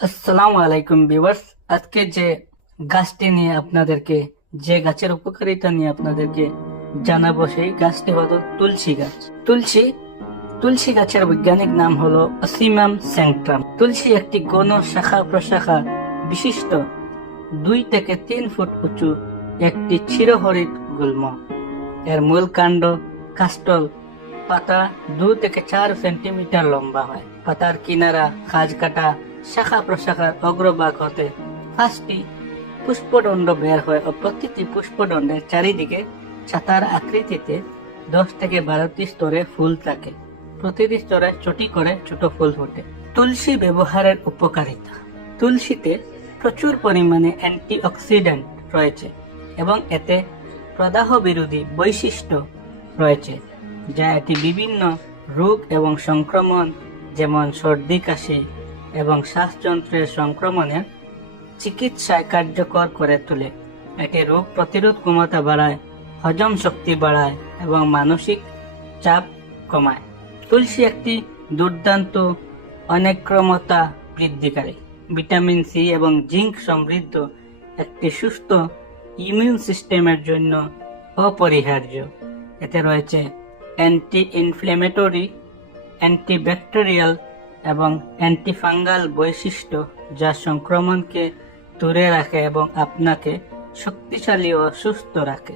আসসালামু আলাইকুম ভিউয়ার্স। আজকে যে গাছটি নিয়ে আপনাদেরকে যে গাছের উপকারিতা নিয়ে আপনাদেরকে জানাবো সেই গাছটি হলো তুলসী গাছ। তুলসী গাছের বৈজ্ঞানিক নাম হলো অসিমাম স্যাংক্টাম। তুলসী একটি গণ শাখা প্রশাখা বিশিষ্ট 2 থেকে 3 ফুট উঁচু একটি চিরহরিৎ গুল্ম। এর মূল কাণ্ড কাস্টল পাতা 2 থেকে 4 সেন্টিমিটার লম্বা হয়। পাতার কিনারা খাঁজ কাটা শাখা প্রশাখার অগ্রভাগ হতে 5টি পুষ্পদণ্ড বের হয় ও প্রতিটি পুষ্পদণ্ডের চারিদিকে ছাতার আকৃতিতে 10 থেকে 12টি স্তরে ফুল থাকে। প্রতিটি স্তরে চটি করে ছোট ফুল ফোটে। তুলসী ব্যবহারের উপকারিতা। তুলসীতে প্রচুর পরিমাণে অ্যান্টিঅক্সিডেন্ট রয়েছে এবং এতে প্রদাহ বিরোধী বৈশিষ্ট্য রয়েছে, যা এটি বিভিন্ন রোগ এবং সংক্রমণ যেমন সর্দি কাশি এবং শ্বাসযন্ত্রের সংক্রমণের চিকিৎসায় কার্যকর করে তোলে। এটি রোগ প্রতিরোধ ক্ষমতা বাড়ায়, হজম শক্তি বাড়ায় এবং মানসিক চাপ কমায়। তুলসী একটি দুর্দান্ত অনেক্রমতা বৃদ্ধিকারী, ভিটামিন সি এবং জিঙ্ক সমৃদ্ধ একটি সুস্থ ইমিউন সিস্টেমের জন্য অপরিহার্য। এতে রয়েছে অ্যান্টি ইনফ্লেমেটরি, অ্যান্টিব্যাকটেরিয়াল এবং অ্যান্টিফাঙ্গাল বৈশিষ্ট্য, যা সংক্রমণকে দূরে রাখে এবং আপনাকে শক্তিশালী ও সুস্থ রাখে।